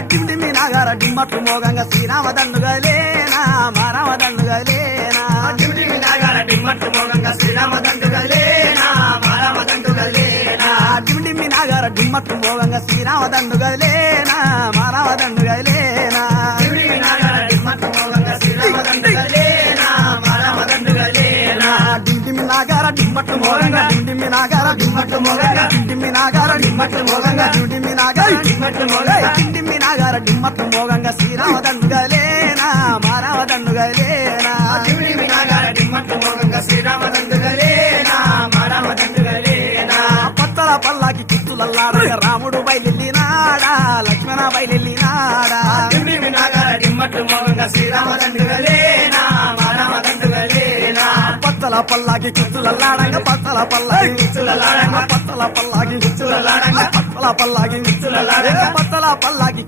టిమ్టిమి నాగార డిమ్మట్లు మోగంగా Srirama దండుగలేనా మారామ దండుగలేనా టిమ్టిమి నాగార డిమ్మట్లు మోగంగా Srirama దండుగలేనా మారామ దండుగలేనా టిమ్టిమి నాగార డిమ్మట్లు మోగంగా Srirama దండుగలేనా మారామ దండుగలేనా టిమ్టిమి నాగార డిమ్మట్లు మోగంగా Srirama దండుగలేనా మారామ దండుగలేనా టిమ్టిమి నాగార డిమ్మట్లు మోగంగా టిమ్టిమి నాగార డిమ్మట్లు మోగంగా టిమ్టిమి నాగార డిమ్మట్లు మోగంగా టిమ్టిమి నాగార డిమ్మట్లు మోగంగా టిమ్టిమి నాగార డిమ్మట్లు మోగంగా Srirama దండుగలేనా మారామ దండుగలేనా టిమ్టిమి నాగార డిమ్మట్లు మోగంగా Srirama దండుగలేనా మారామ దండుగలేనా పత్తల పల్లాకి చిత్తులల్లాడగా Ramudu బయలునాడా Lakshmana బయలునాడా టిమ్టిమి నాగార డిమ్మట్లు మోగంగా Srirama దండుగలేనా మారామ దండుగలేనా పత్తల పల్లాకి చిత్తులల్లాడంగా పత్తల పల్లాకి చిత్తులల్లాడంగా పత్తల పల్లాకి చిత్తులల్లాడంగా పత్తల పల్లాకి చిత్తులల్లాడంగా పత్తల పల్లాకి